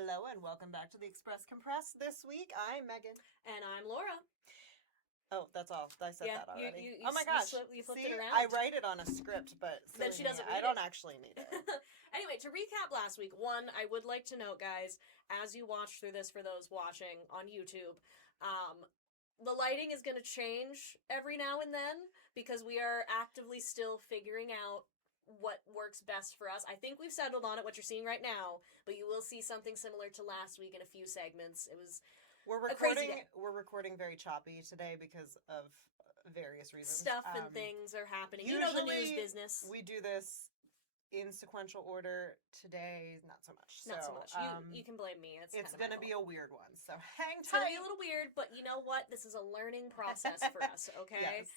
Hello and welcome back to the Express Compress. This week, I'm Megan. And I'm Laura. Oh, that's all. I said that already. You, oh my gosh. You flipped See, it around. I write it on a script, but then she doesn't read I don't actually need it. Anyway, to recap last week, one, I would like to note, guys, as you watch through this for those watching on YouTube, the lighting is going to change every now and then because we are actively still figuring out what works best for us. I think we've settled on it, what you're seeing right now, but you will see something similar to last week in a few segments. It was a crazy day. We're recording very choppy today because of various reasons. Stuff and things are happening. Usually, you know the news business. We do this in sequential order. Today, not so much. Not so much. You can blame me. It's going to be a weird one, so hang tight. It's going to be a little weird, but you know what? This is a learning process for us, okay? Yes.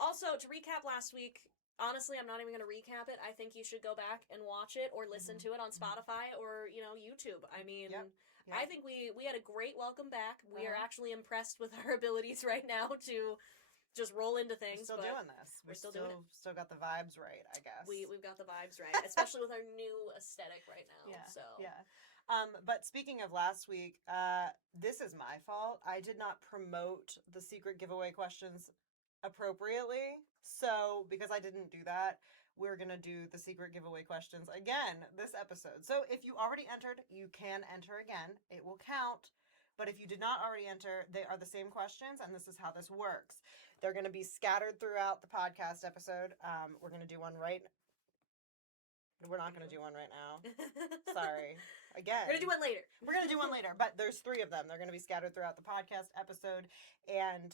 Also, to recap last week, honestly, I'm not even going to recap it. I think you should go back and watch it or listen to it on Spotify or, YouTube. I mean, I think we had a great welcome back. We are actually impressed with our abilities right now to just roll into things. We're still doing this. We're still doing it. Still got the vibes right, I guess. We've got the vibes right, especially with our new aesthetic right now. But speaking of last week, this is my fault. I did not promote the secret giveaway questions appropriately. So, because I didn't do that, we're going to do the secret giveaway questions again this episode. So, if you already entered, you can enter again. It will count. But if you did not already enter, they are the same questions, and this is how this works. They're going to be scattered throughout the podcast episode. We're going to do one right. We're not going to do one right now. Sorry. Again. We're going to do one later. We're going to do one later, but there's 3 of them. They're going to be scattered throughout the podcast episode, and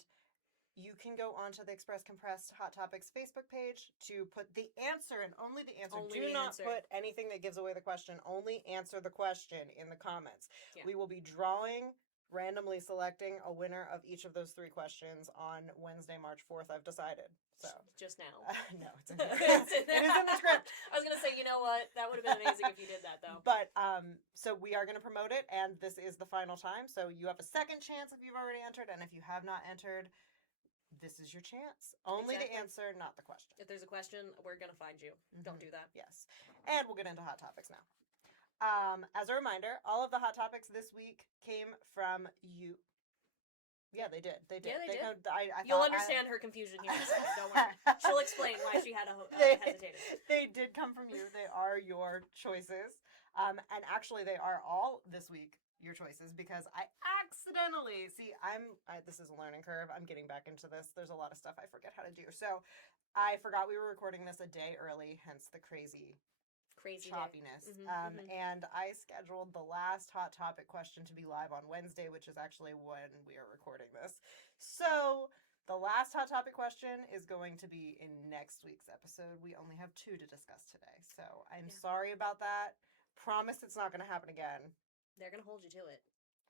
you can go onto the Express Compressed Hot Topics Facebook page to put the answer and only the answer. Do not put anything that gives away the question. Only answer the question in the comments. Yeah. We will be randomly selecting a winner of each of those 3 questions on Wednesday, March 4th. I've decided. So just now. No, it's in here. It is in the script. I was going to say, you know what? That would have been amazing if you did that, though. But, so we are going to promote it, and this is the final time. So you have a second chance if you've already entered, and if you have not entered, this is your chance. Only to answer, not the question. If there's a question, we're going to find you. Mm-hmm. Don't do that. Yes. And we'll get into Hot Topics now. As a reminder, all of the Hot Topics this week came from you. Yeah, they did. They did. Yeah, they did. I You'll understand her confusion here in a second. Don't worry. She'll explain why she had hesitated. They did come from you. They are your choices. And actually, they are all this week your choices because I accidentally this is a learning curve. I'm getting back into this. There's a lot of stuff I forget how to do. So I forgot we were recording this a day early, hence the crazy choppiness. And I scheduled the last Hot Topic question to be live on Wednesday, which is actually when we are recording this. So the last Hot Topic question is going to be in next week's episode. We only have 2 to discuss today. So I'm sorry about that. Promise it's not going to happen again. They're going to hold you to it.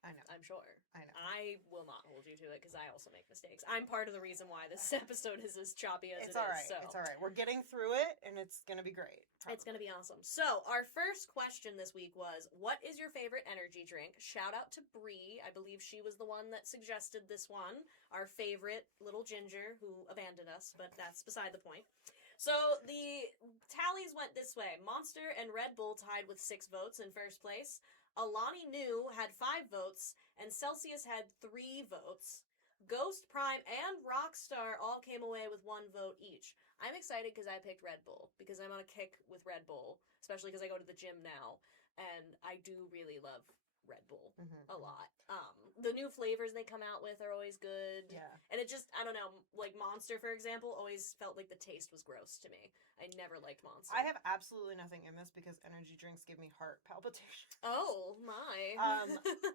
I know. I'm sure. I know. I will not hold you to it because I also make mistakes. I'm part of the reason why this episode is as choppy as it's all right. So. It's all right. We're getting through it, and it's going to be great. Probably. It's going to be awesome. So, our first question this week was, what is your favorite energy drink? Shout out to Bree. I believe she was the one that suggested this one. Our favorite little ginger who abandoned us, but that's beside the point. So, the tallies went this way. Monster and Red Bull tied with 6 votes in first place. Alani Nu had 5 votes, and Celsius had 3 votes. Ghost, Prime, and Rockstar all came away with 1 vote each. I'm excited because I picked Red Bull, because I'm on a kick with Red Bull, especially because I go to the gym now, and I do really love Red Bull a lot. The new flavors they come out with are always good. Yeah. And it just, I don't know, like Monster, for example, always felt like the taste was gross to me. I never liked Monster. I have absolutely nothing in this because energy drinks give me heart palpitations. Oh, my.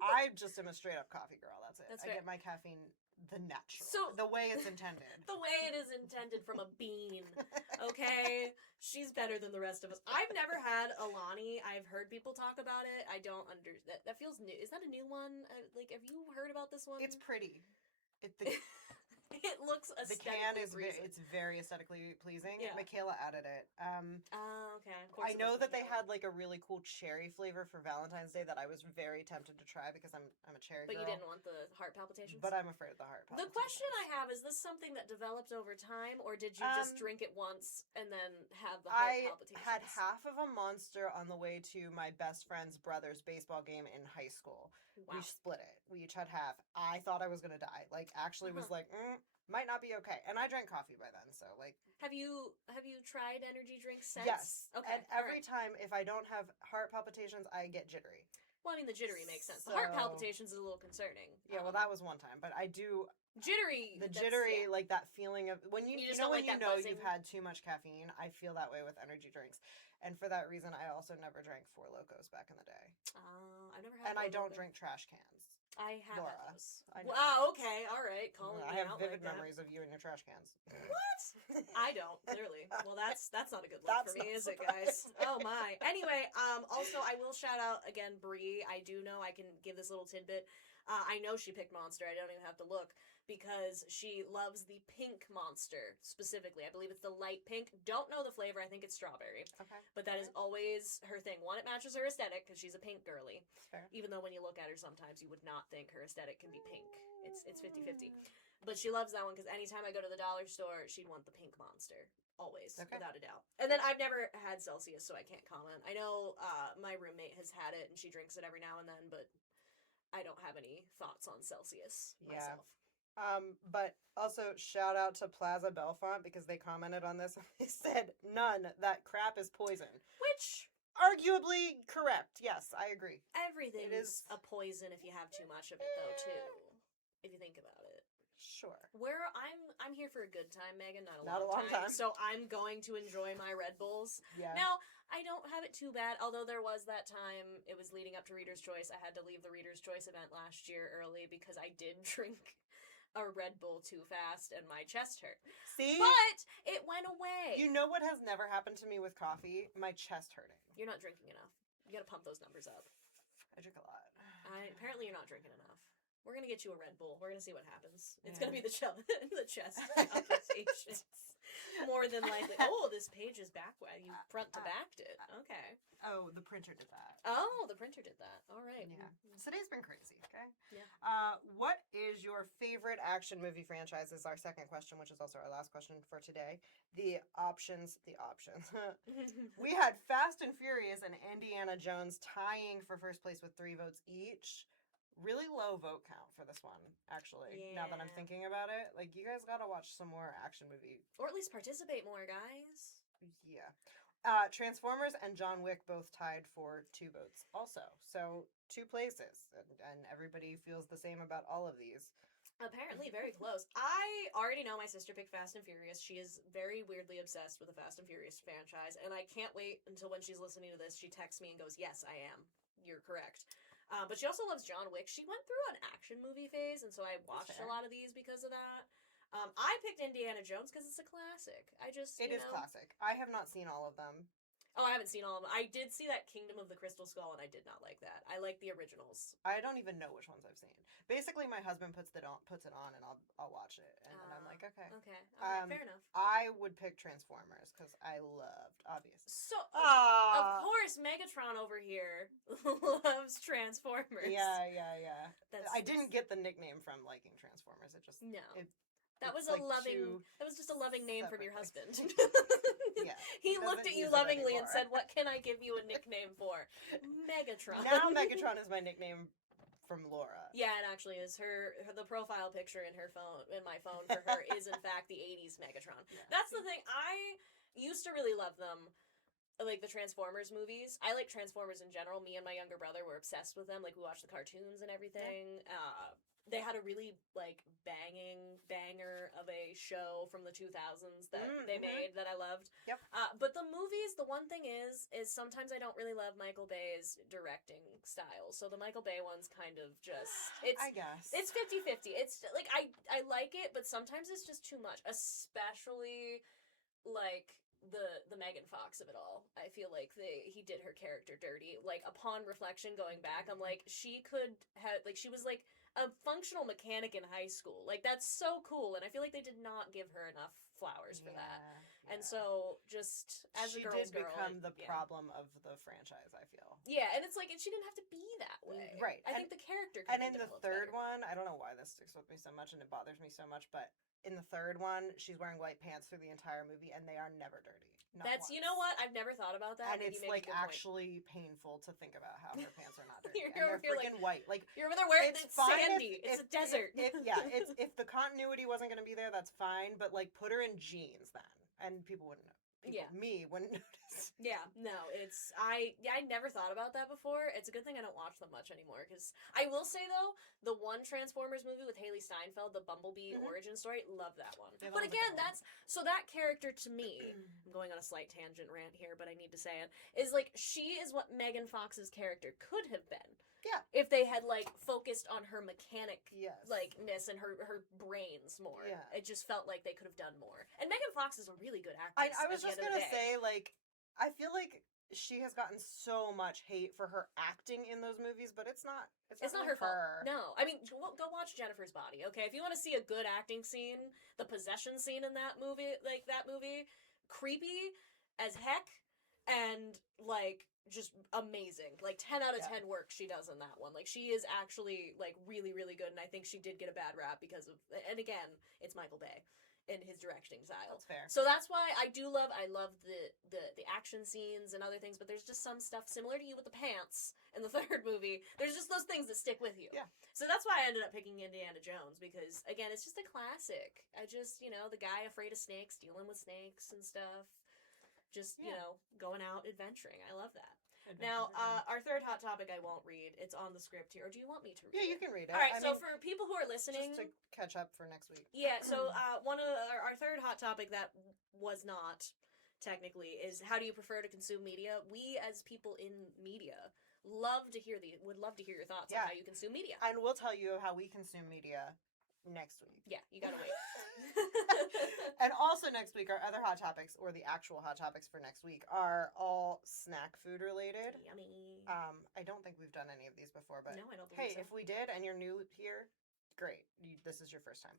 I just am a straight up coffee girl. That's it. That's I fair. get my caffeine the natural. The way it's intended. The way it is intended from a bean. Okay? She's better than the rest of us. I've never had Alani. I've heard people talk about it. I don't understand. That feels new. Is that a new one? Have you heard about this one? It's pretty. It looks The aesthetically can is pleasing. it's very aesthetically pleasing. Yeah. Michaela added it. Okay. Of course I it know was that they Michaela. had like a really cool cherry flavor for Valentine's Day that I was very tempted to try because I'm a cherry But girl. you didn't want the heart palpitations? But I'm afraid of the heart The palpitations. question I have is this something that developed over time, or did you just drink it once and then have the heart I palpitations? had half of a Monster on the way to my best friend's brother's baseball game in high school. Wow. We split it. We each had half. I thought I was gonna die. Like, actually was like, might not be okay. And I drank coffee by then, so like. Have you tried energy drinks since? Yes. Okay. And every time, if I don't have heart palpitations, I get jittery. Well, I mean, the jittery makes sense. The heart palpitations is a little concerning. Yeah, well, that was one time, but I do. Jittery. The jittery, like that feeling of when you just know don't when like you that know buzzing. you've had too much caffeine. I feel that way with energy drinks, and for that reason, I also never drank Four Locos back in the day. I've never had. And I don't drink trash cans. I have Laura, had those. I know. Wow. Okay. All right. Calling I me have out vivid like memories of you and your trash cans. What? I don't, clearly. Well, that's not a good look That's for me, not is it, guys? surprising. Oh my. Anyway, also I will shout out again Bree. I do know I can give this little tidbit. I know she picked Monster. I don't even have to look because she loves the pink Monster specifically. I believe it's the light pink. Don't know the flavor. I think it's strawberry. Okay. But that is always her thing. One, it matches her aesthetic because she's a pink girly. Fair. Even though when you look at her sometimes you would not think her aesthetic can be pink. It's 50-50. But she loves that one because anytime I go to the dollar store, she'd want the pink Monster. Always, without a doubt. And then I've never had Celsius, so I can't comment. I know my roommate has had it and she drinks it every now and then, but I don't have any thoughts on Celsius myself. But also shout out to Plaza Belfont because they commented on this and they said, none, that crap is poison. Which, arguably correct. Yes, I agree. Everything is a poison if you have too much of it, though, too. If you think about it. Sure. I'm here for a good time, Megan, not Not a long time. time. So I'm going to enjoy my Red Bulls. Yeah. Now, I don't have it too bad, although there was that time, it was leading up to Reader's Choice. I had to leave the Reader's Choice event last year early because I did drink a Red Bull too fast and my chest hurt. See? But it went away. You know what has never happened to me with coffee? My chest hurting. You're not drinking enough. You gotta pump those numbers up. I drink a lot. Apparently you're not drinking enough. We're gonna get you a Red Bull. We're gonna see what happens. It's Yeah. gonna be the chest palpitations. More than likely. Oh, this page is back. You front to backed it. Okay. Oh, the printer did that. Oh, the printer did that. All right. Yeah. Today's been crazy, okay? Yeah. What is your favorite action movie franchise is our second question, which is also our last question for today. The options. We had Fast and Furious and Indiana Jones tying for first place with 3 votes each. Really low vote count for this one, actually. Now that I'm Yeah. thinking about it. Like, you guys gotta watch some more action movie. Or at least participate more, guys. Yeah. Transformers and John Wick both tied for 2 votes also. So 2 places. And everybody feels the same about all of these. Apparently very close. I already know my sister picked Fast and Furious. She is very weirdly obsessed with the Fast and Furious franchise, and I can't wait until when she's listening to this, she texts me and goes, yes, I am. You're correct. But she also loves John Wick. She went through an action movie phase, and so I watched a lot of these because of that. I picked Indiana Jones because it's a classic. It is classic. I have not seen all of them. Oh, I haven't seen all of them. I did see that Kingdom of the Crystal Skull, and I did not like that. I like the originals. I don't even know which ones I've seen. Basically, my husband puts it on, and I'll watch it, and I'm like, okay. Okay, all right, fair enough. I would pick Transformers because I loved, obviously. So, of course, Megatron over here loves Transformers. Yeah. I that's- didn't get the nickname from liking Transformers. It just No. That it's was a like loving. 2 That was just a loving name from your separate husband. Yeah, He doesn't looked at you use it lovingly and anymore. said, "What can I give you a nickname for?" Megatron. Now Megatron is my nickname from Laura. Yeah, it actually is. The profile picture in her phone, in my phone for her, is in fact the '80s Megatron. Yeah. That's the thing. I used to really love them. Like the Transformers movies. I like Transformers in general. Me and my younger brother were obsessed with them. Like we watched the cartoons and everything. They had a really like banger of a show from the 2000s that they made that I loved. Yep. But the movies, the one thing is sometimes I don't really love Michael Bay's directing style. So the Michael Bay one's kind of just I guess it's 50-50. It's like I like it, but sometimes it's just too much, especially like the Megan Fox of it all. I feel like he did her character dirty. Like upon reflection, going back, I'm like she could have like she was like a functional mechanic in high school. Like, that's so cool, and I feel like they did not give her enough flowers for that. And so, just as she a girl's did girl, become the yeah. problem of the franchise, I feel. Yeah, and it's like, and she didn't have to be that way. Right. I think the character could And have in the developed third better. one, I don't know why this sticks with me so much and it bothers me so much, but in the third one, she's wearing white pants through the entire movie and they are never dirty. Not That's, you know once. what? I've never thought about that. And but it's you make like a good point. actually painful to think about how her pants are not dirty. You're and they're over here like- freaking white. Like, You're over there wearing it's fine sandy. It's a desert. If the continuity wasn't going to be there, that's fine. But like, put her in jeans then, and people wouldn't know. Me wouldn't notice. Yeah, no, it's I never thought about that before. It's a good thing I don't watch them much anymore because I will say though, the one Transformers movie with Haley Steinfeld, the Bumblebee origin story, love that one. Yeah, that but one's a again, good one. that's so that character to me, I'm going on a slight tangent rant here, but I need to say it, is like she is what Megan Fox's character could have been. Yeah. If they had like focused on her mechanic Yes. likeness and her brains more. Yeah. It just felt like they could have done more. And Megan Fox is a really good actress. I was at just the end gonna of the day. say, like, I feel like she has gotten so much hate for her acting in those movies, but it's not. It's not really her fault. No, I mean, go watch Jennifer's Body, okay? If you want to see a good acting scene, the possession scene in that movie, creepy as heck, and like just amazing. Like 10 out of 10 work she does in that one. Like she is actually like really, really good, and I think she did get a bad rap because of. And again, it's Michael Bay in his directing style. That's fair. So that's why I love the action scenes and other things, but there's just some stuff similar to you with the pants in the third movie. There's just those things that stick with you. Yeah. So that's why I ended up picking Indiana Jones because again, it's just a classic. I just, the guy afraid of snakes, dealing with snakes and stuff. Just, going out adventuring. I love that. Now, our third hot topic I won't read. It's on the script here. Or do you want me to read it? Yeah, you can read it. All right, I so mean, for people who are listening... just to catch up for next week. Yeah, so one of our third hot topic that was not, technically, is how do you prefer to consume media? We, as people in media, would love to hear your thoughts on how you consume media. And we'll tell you how we consume media next week. Yeah, you gotta wait. And also next week, our other hot topics, or the actual hot topics for next week, are all snack food related. Yummy. I don't think we've done any of these before, but No, I don't believe hey, so. if we did and you're new here, great. This is your first time.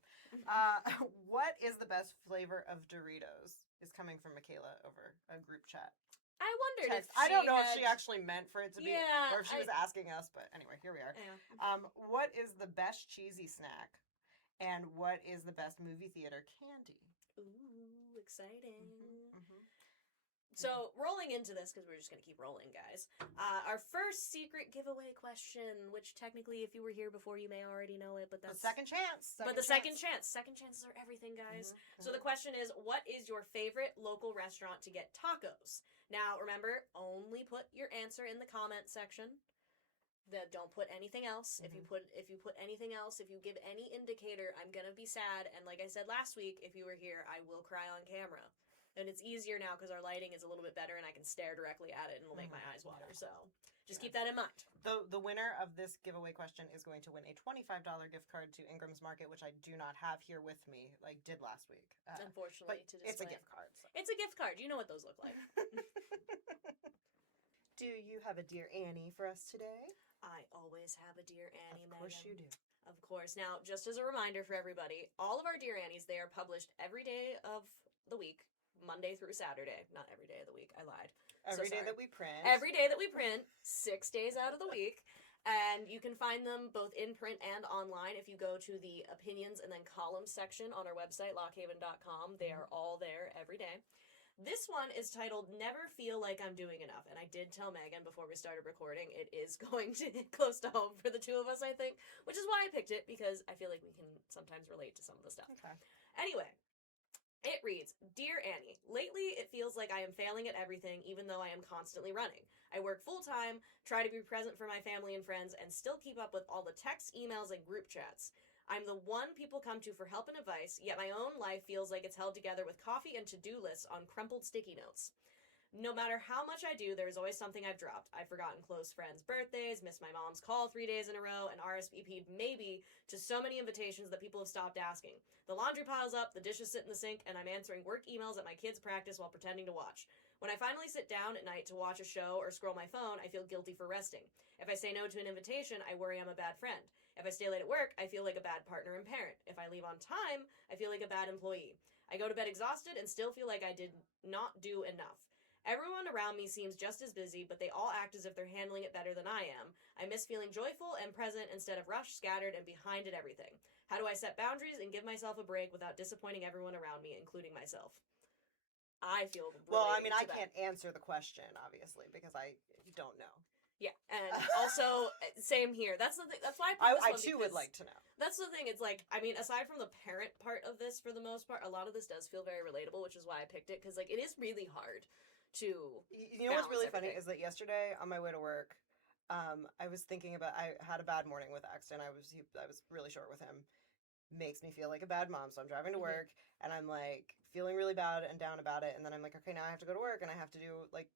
What is the best flavor of Doritos? Is coming from Michaela over a group chat. I wondered Text. if I don't know if had... she actually meant for it to be, Yeah, or if she was asking us, but anyway, here we are. Yeah. What is the best cheesy snack? And what is the best movie theater candy? Ooh, exciting. Mm-hmm. So, rolling into this, because we're just going to keep rolling, guys. Our first secret giveaway question, which technically, if you were here before, you may already know it, but that's... second chance. Second chances are everything, guys. Mm-hmm. So the question is, what is your favorite local restaurant to get tacos? Now, remember, only put your answer in the comment section. Don't put anything else. Mm-hmm. If you put anything else, if you give any indicator, I'm gonna be sad. And like I said last week, if you were here, I will cry on camera. And it's easier now because our lighting is a little bit better, and I can stare directly at it, and it'll make my eyes water. So just keep that in mind. The winner of this giveaway question is going to win a $25 gift card to Ingram's Market, which I do not have here with me, like did last week. Unfortunately, but to display. it's a gift card. So. It's a gift card. You know what those look like. Do you have a Dear Annie for us today? I always have a Dear Annie, Of course Megan. you do. Of course. Now, just as a reminder for everybody, all of our Dear Annies, they are published every day of the week, Monday through Saturday. Not every day of the week. I lied. Every day sorry. that we print. Every day that we print, 6 days out of the week. And you can find them both in print and online if you go to the opinions and then columns section on our website, lockhaven.com. They are all there every day. This one is titled Never Feel Like I'm Doing Enough. And I did tell Megan before we started recording, it is going to hit close to home for the two of us, I think. Which is why I picked it, because I feel like we can sometimes relate to some of the stuff. Okay. Anyway, it reads, Dear Annie, lately it feels like I am failing at everything, even though I am constantly running. I work full-time, try to be present for my family and friends, and still keep up with all the texts, emails, and group chats. I'm the one people come to for help and advice, yet my own life feels like it's held together with coffee and to-do lists on crumpled sticky notes. No matter how much I do, there's always something I've dropped. I've forgotten close friends' birthdays, missed my mom's call 3 days in a row, and RSVP'd maybe to so many invitations that people have stopped asking. The laundry piles up, the dishes sit in the sink, and I'm answering work emails at my kids' practice while pretending to watch. When I finally sit down at night to watch a show or scroll my phone, I feel guilty for resting. If I say no to an invitation, I worry I'm a bad friend. If I stay late at work, I feel like a bad partner and parent. If I leave on time, I feel like a bad employee. I go to bed exhausted and still feel like I did not do enough. Everyone around me seems just as busy, but they all act as if they're handling it better than I am. I miss feeling joyful and present instead of rushed, scattered, and behind at everything. How do I set boundaries and give myself a break without disappointing everyone around me, including myself? I feel Well, I relating mean, I to that. can't answer the question, obviously, because I don't know. Yeah, and also same here. That's the thing. That's why I picked I this one, too because would like to know. that's the thing. It's like, I mean, aside from the parent part of this, for the most part, a lot of this does feel very relatable, which is why I picked it, because like it is really hard to. You know what's really balance funny everything. is that yesterday on my way to work, I was thinking about, I had a bad morning with Axton. I was really short with him. Makes me feel like a bad mom. So I'm driving to Mhm. work and I'm like feeling really bad and down about it. And then I'm like, okay, now I have to go to work and I have to do like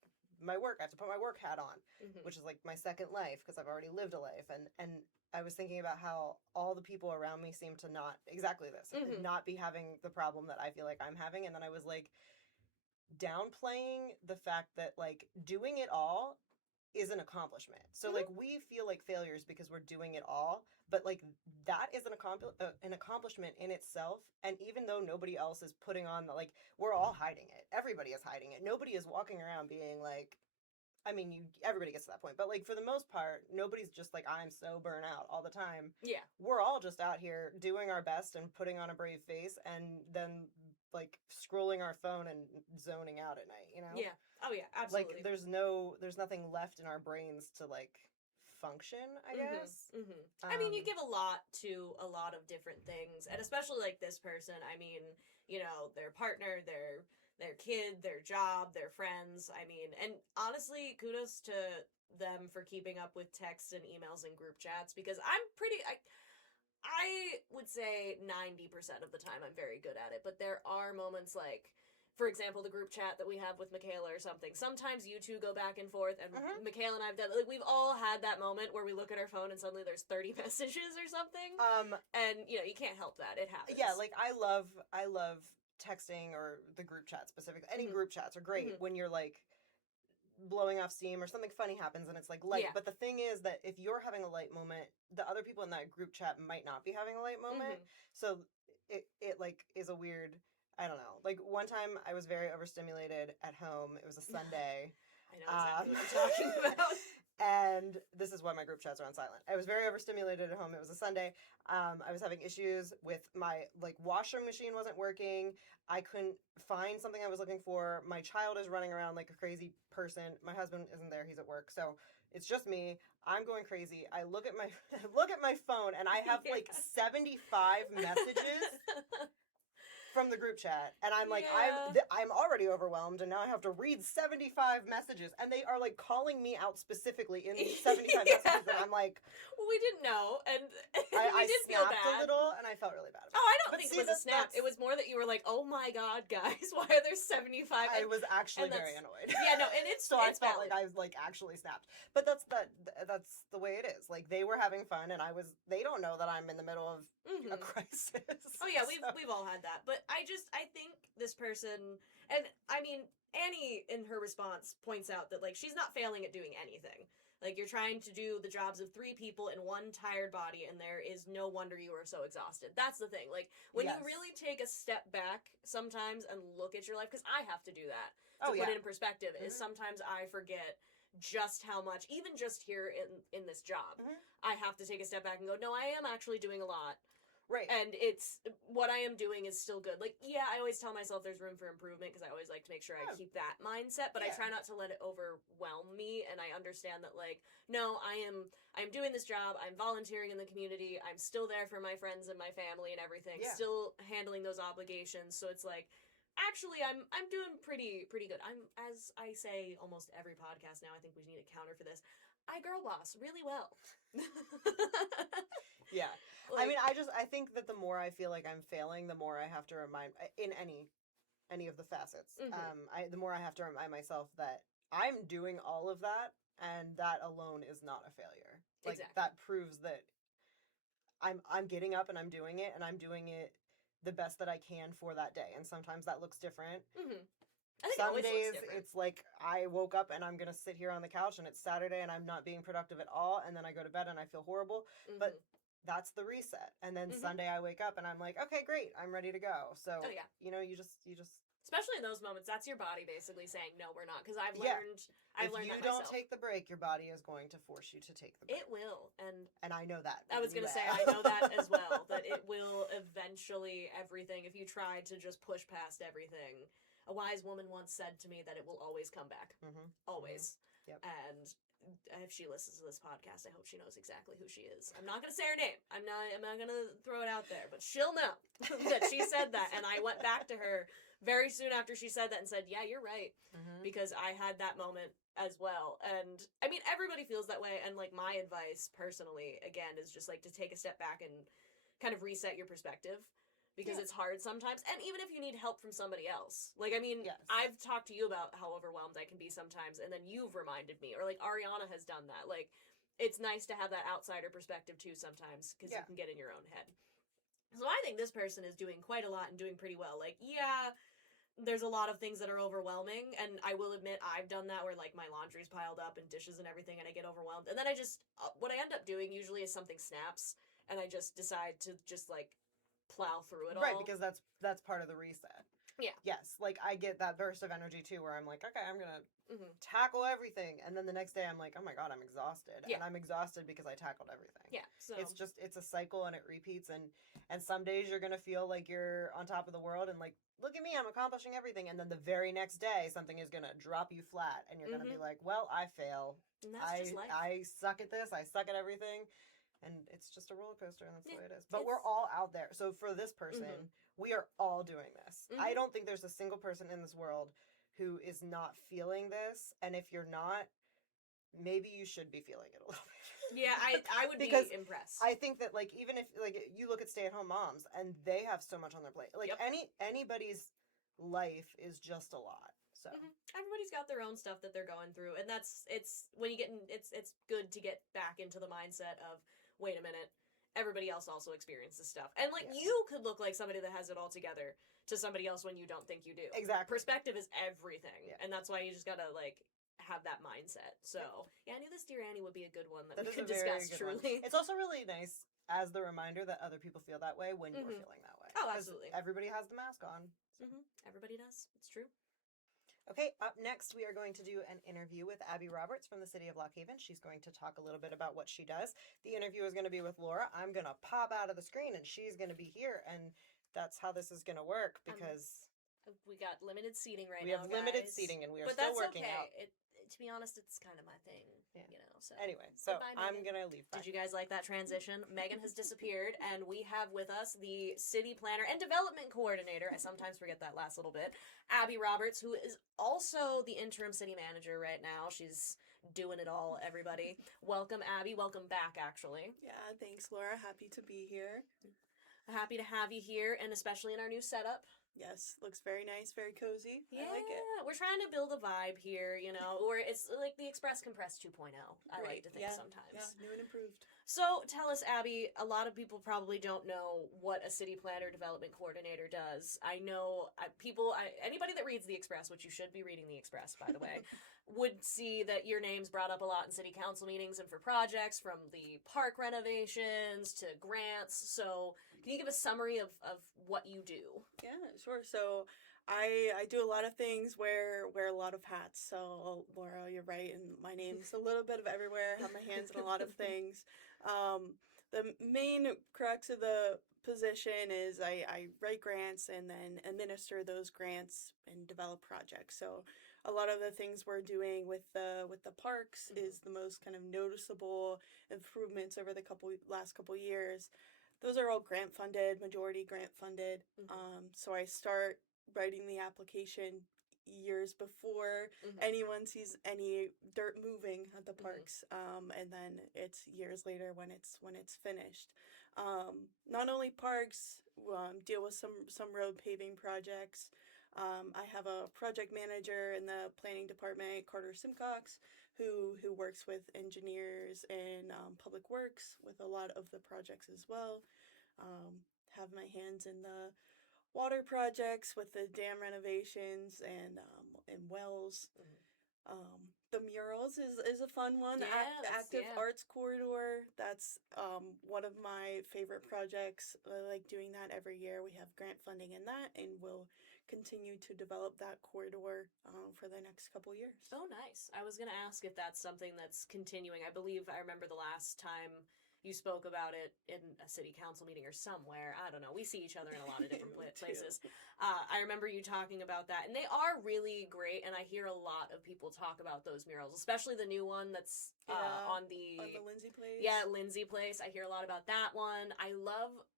my work. I have to put my work hat on, Mhm. which is like my second life because I've already lived a life. And I was thinking about how all the people around me seem to not exactly this, Mhm. not be having the problem that I feel like I'm having. And then I was like downplaying the fact that like doing it all is an accomplishment. So Mhm. like we feel like failures because we're doing it all, but like that is an accomplishment in itself. And even though nobody else is putting on the like, we're all hiding it. Everybody is hiding it. Nobody is walking around being like, I mean, everybody gets to that point, but like for the most part, nobody's just like I'm so burnt out all the time. Yeah. We're all just out here doing our best and putting on a brave face, and then like scrolling our phone and zoning out at night. You know? Yeah. Oh yeah. Like Absolutely. there's nothing left in our brains to like function, I Mhm. guess. Mhm. I mean, you Um, give a lot to a lot of different things, and especially like this person. I mean, their partner, their kid, their job, their friends. I mean, and honestly, kudos to them for keeping up with texts and emails and group chats, because I would say 90% of the time I'm very good at it, but there are moments like, for example, the group chat that we have with Michaela or something. Sometimes you two go back and forth, and Mhm. Michaela and I've done, like, we've all had that moment where we look at our phone and suddenly there's 30 messages or something. um, And, you can't help that. It happens. yeah, like I love texting or the group chat specifically. Any Mhm. group chats are great Mhm. when you're like blowing off steam or something funny happens and it's like light. Yeah. But the thing is that if you're having a light moment, the other people in that group chat might not be having a light moment. Mhm. So it like is a weird, I don't know. Like one time I was very overstimulated at home. It was a Sunday. I know exactly what you're talking about. And this is why my group chats are on silent. I was very overstimulated at home. It was a Sunday. I was having issues with my like washing machine wasn't working. I couldn't find something I was looking for. My child is running around like a crazy person. My husband isn't there. He's at work. So it's just me. I'm going crazy. I look at my look at my phone and I have like 75 messages from the group chat, and I'm like, Yeah. I'm already overwhelmed, and now I have to read 75 messages, and they are like calling me out specifically in these 75 Yeah. messages, and I'm like, Well, we didn't know, and I we did feel snapped bad. a little, and I felt really bad. Oh, I don't But think see, it was a snap. that's- It was more that you were like, "Oh my god, guys, why are there 75?" I And, was actually and very that's- annoyed. yeah, no, and it's So I it's felt valid. like I was like actually snapped, but that's the way it is. Like they were having fun, and I was. They don't know that I'm in the middle of a Mhm. crisis. Oh yeah, So- we've all had that. But I think this person, and I mean Annie in her response points out that like she's not failing at doing anything. Like you're trying to do the jobs of 3 people in one tired body, and there is no wonder you are so exhausted. That's the thing. Like when Yes. you really take a step back sometimes and look at your life, because I have to do that to Oh, put yeah. it in perspective. Is Mhm. sometimes I forget just how much, even just here in this job, Mhm. I have to take a step back and go, no, I am actually doing a lot. Right. And it's what I am doing is still good. Like, yeah, I always tell myself there's room for improvement because I always like to make sure I Yeah. keep that mindset, but I Yeah. try not to let it overwhelm me. And I understand that, like, no, I'm doing this job. I'm volunteering in the community. I'm still there for my friends and my family and everything. Yeah. Still handling those obligations. So it's like, actually, I'm doing pretty good. I'm, as I say almost every podcast now. I think we need a counter for this. I girl boss really well. Yeah. Like, I mean, I think that the more I feel like I'm failing, the more I have to remind in any of the facets. Mhm. The more I have to remind myself that I'm doing all of that, and that alone is not a failure. Like Exactly. that proves that I'm getting up and I'm doing it, and I'm doing it the best that I can for that day. And sometimes that looks different. Mm-hmm. I think it Some always days looks different. it's like I woke up and I'm gonna sit here on the couch and it's Saturday and I'm not being productive at all, and then I go to bed and I feel horrible. But that's the reset. And then Mhm. Sunday I wake up and I'm like, okay, great, I'm ready to go. So, Oh, yeah. you just Especially in those moments, that's your body basically saying, no, we're not. Because I've Yeah. learned if you that don't myself. take the break, your body is going to force you to take the break. It will. And I know that. I was really going to say, well. I know that as well, that it will eventually, everything, if you try to just push past everything. A wise woman once said to me that it will always come back. Mhm. Always. Yep. And if she listens to this podcast, I hope she knows exactly who she is. I'm not going to say her name. I'm not going to throw it out there, but she'll know that she said that. And I went back to her very soon after she said that and said, yeah, you're right. Mhm. Because I had that moment as well. And I mean, everybody feels that way. And like my advice personally, again, is just like to take a step back and kind of reset your perspective. Because Yeah. it's hard sometimes. And even if you need help from somebody else. Like, I mean, Yes. I've talked to you about how overwhelmed I can be sometimes, and then you've reminded me. Or, like, Ariana has done that. Like, it's nice to have that outsider perspective, too, sometimes, because Yeah. you can get in your own head. So I think this person is doing quite a lot and doing pretty well. Like, yeah, there's a lot of things that are overwhelming, and I will admit I've done that where, like, my laundry's piled up and dishes and everything, and I get overwhelmed. And then I just, what I end up doing usually is something snaps, and I just decide to just, like, plow through it all. Right, because that's part of the reset. Yeah. Yes, like I get that burst of energy too, where I'm like, okay, I'm gonna Mhm. tackle everything, and then the next day I'm like, oh my god, I'm exhausted, Yeah. and I'm exhausted because I tackled everything. Yeah, so It's a cycle and it repeats, and some days you're gonna feel like you're on top of the world and like, look at me, I'm accomplishing everything, and then the very next day something is gonna drop you flat, and you're gonna be like, well, I fail. and that's just life. I suck at this. I suck at everything. And it's just a roller coaster, and that's the Yeah, way it is. But we're it's- all out there. So for this person, Mhm. we are all doing this. I Mhm. don't think there's a single person in this world who is not feeling this. And if you're not, maybe you should be feeling it a little bit. Yeah, I would Because be impressed. I think that like even if like you look at stay-at-home moms and they have so much on their plate. Like Yep. anybody's life is just a lot. So Everybody's got their own stuff that they're going through, and it's when you get in, it's good to get back into the mindset of, wait a minute, everybody else also experiences stuff, and like Yeah. you could look like somebody that has it all together to somebody else when you don't think you do. exactly. Perspective is everything, Yeah. and that's why you just gotta like have that mindset. So yeah, I knew this Dear Annie would be a good one that That we is could a very discuss. good one. Truly, It's also really nice as the reminder that other people feel that way when you're Mhm. feeling that way. Oh, 'Cause absolutely. Everybody has the mask on. Everybody does. It's true. Okay, up next, we are going to do an interview with Abby Roberts from the city of Lock Haven. She's going to talk a little bit about what she does. The interview is going to be with Laura. I'm going to pop out of the screen and she's going to be here. And that's how this is going to work because We got limited seating right we now. have limited guys. seating and we are But still that's working okay. out. To be honest, it's kind of my thing. Yeah. You know. So Anyway, so Goodbye, I'm Megan. going to leave. Did you guys like that transition? Megan has disappeared, and we have with us the city planner and development coordinator. I sometimes forget that last little bit. Abby Roberts, who is also the interim city manager right now. She's doing it all, everybody. Welcome, Abby. Welcome back, actually. Yeah, thanks, Laura. Happy to be here. Happy to have you here, and especially in our new setup. Yes, looks very nice, very cozy. Yeah, I like it. we're trying to build a vibe here, you know, or it's like the Express Compress 2.0. I like Right, to think yeah, sometimes. Yeah, new and improved. So tell us, Abby, a lot of people probably don't know what a city planner development coordinator does. I know anybody that reads the Express, which you should be reading the Express, by the way, would see that your name's brought up a lot in city council meetings and for projects, from the park renovations to grants. So can you give a summary of what you do? Yeah, sure. So I do a lot of things, wear a lot of hats. So Laura, you're right, and my name's a little bit of everywhere. Have my hands in a lot of things. The main crux of the position is I write grants and then administer those grants and develop projects. So a lot of the things we're doing with the parks is the most kind of noticeable improvements over the last couple years. Those are all grant funded, majority grant funded. So I start writing the application years before anyone sees any dirt moving at the parks, and then it's years later when it's finished. Not only parks, deal with some road paving projects. I have a project manager in the planning department, Carter Simcox, who works with engineers and public works with a lot of the projects as well. Have my hands in the water projects with the dam renovations and wells. the murals is a fun one. The Active Arts Corridor. That's one of my favorite projects. I like doing that every year. We have grant funding in that, and we'll continue to develop that corridor for the next couple years. Oh, nice. I was gonna ask if that's something that's continuing. I believe I remember the last time you spoke about it in a city council meeting or somewhere. I don't know. We see each other in a lot of different places. I remember you talking about that, and they are really great. And I hear a lot of people talk about those murals, especially the new one that's on the Lindsay Place. Yeah, Lindsay Place. I hear a lot about that one. I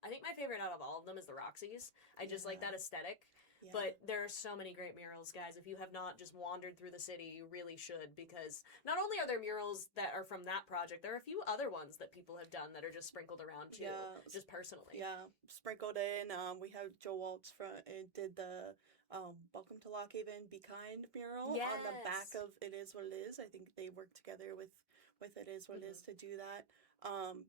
think my favorite out of all of them is the Roxy's. I just like that aesthetic. Yeah. But there are so many great murals, guys. If you have not just wandered through the city, you really should, because not only are there murals that are from that project, there are a few other ones that people have done that are just sprinkled around too, just personally. Yeah, sprinkled in. We have Joe Waltz did the Welcome to Lockhaven, Be Kind mural on the back of It Is What It Is. I think they worked together with It Is What It Is to do that.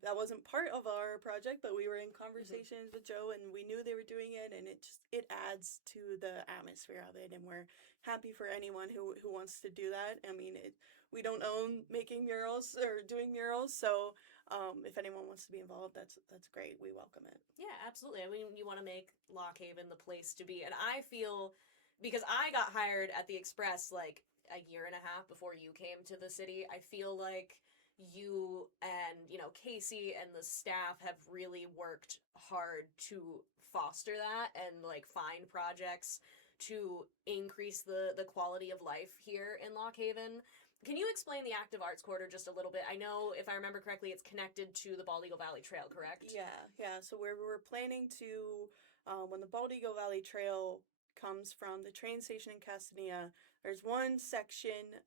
That wasn't part of our project, but we were in conversations with Joe, and we knew they were doing it, and it adds to the atmosphere of it, and we're happy for anyone who wants to do that. I mean, we don't own making murals or doing murals, so if anyone wants to be involved, that's great. We welcome it. Yeah, absolutely. I mean, you want to make Lockhaven the place to be, and I feel, because I got hired at the Express like a year and a half before you came to the city, I feel like you and Casey and the staff have really worked hard to foster that and like find projects to increase the quality of life here in Lockhaven. Can you explain the Active Arts Corridor just a little bit? I know, if I remember correctly, it's connected to the Bald Eagle Valley Trail, correct? Yeah. So we're planning to, when the Bald Eagle Valley Trail comes from the train station in Castanea, there's one section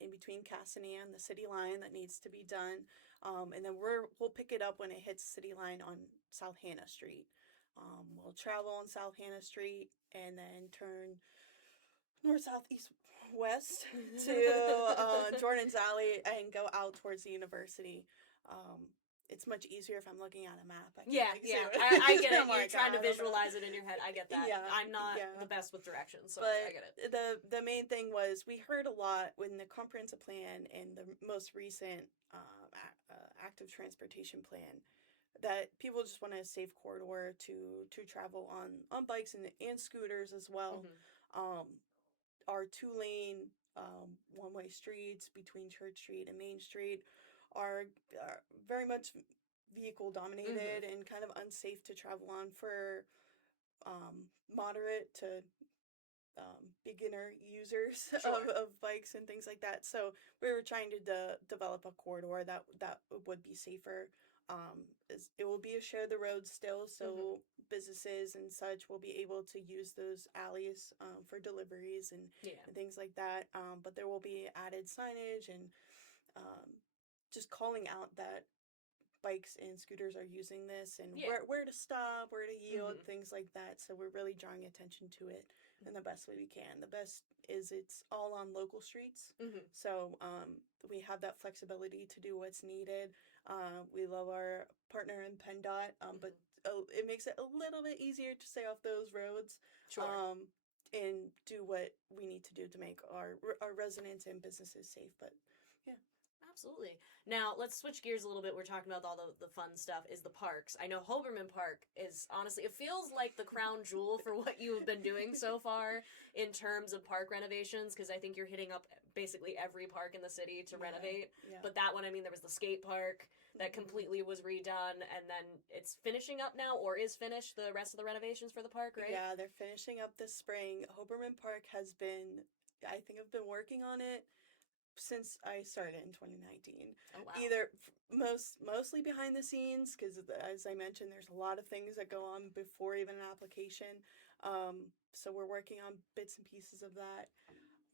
in between Castanea and the city line that needs to be done, and then we'll pick it up when it hits city line on South Hannah Street. We'll travel on South Hannah Street and then turn north, south, east, west to Jordan's Alley and go out towards the university. It's much easier if I'm looking at a map. I get it. You're trying to visualize it in your head. I get that. I'm not the best with directions, so I get it. The main thing was, we heard a lot when the comprehensive plan and the most recent active transportation plan, that people just want a safe corridor to travel on bikes and scooters as well. Our 2-lane one-way streets between Church Street and Main Street are very much vehicle dominated and kind of unsafe to travel on for moderate to beginner users of bikes and things like that. So we were trying to develop a corridor that would be safer. It will be a share the road still, so businesses and such will be able to use those alleys for deliveries and things like that. But there will be added signage and just calling out that bikes and scooters are using this, and where to stop, where to yield, things like that. So we're really drawing attention to it in the best way we can. The best is it's all on local streets, so we have that flexibility to do what's needed. We love our partner in PennDOT, but it makes it a little bit easier to stay off those roads. And do what we need to do to make our residents and businesses safe. But absolutely. Now, let's switch gears a little bit. We're talking about all the fun stuff, is the parks. I know Hoberman Park is, honestly, it feels like the crown jewel for what you've been doing so far in terms of park renovations, because I think you're hitting up basically every park in the city to renovate. But that one, I mean, there was the skate park that completely was redone, and then it's finishing up now, or is finished, the rest of the renovations for the park, right? Yeah, they're finishing up this spring. Hoberman Park has been, I think I've been working on it since I started in 2019. Oh, wow. Either mostly behind the scenes, because as I mentioned, there's a lot of things that go on before even an application. So we're working on bits and pieces of that.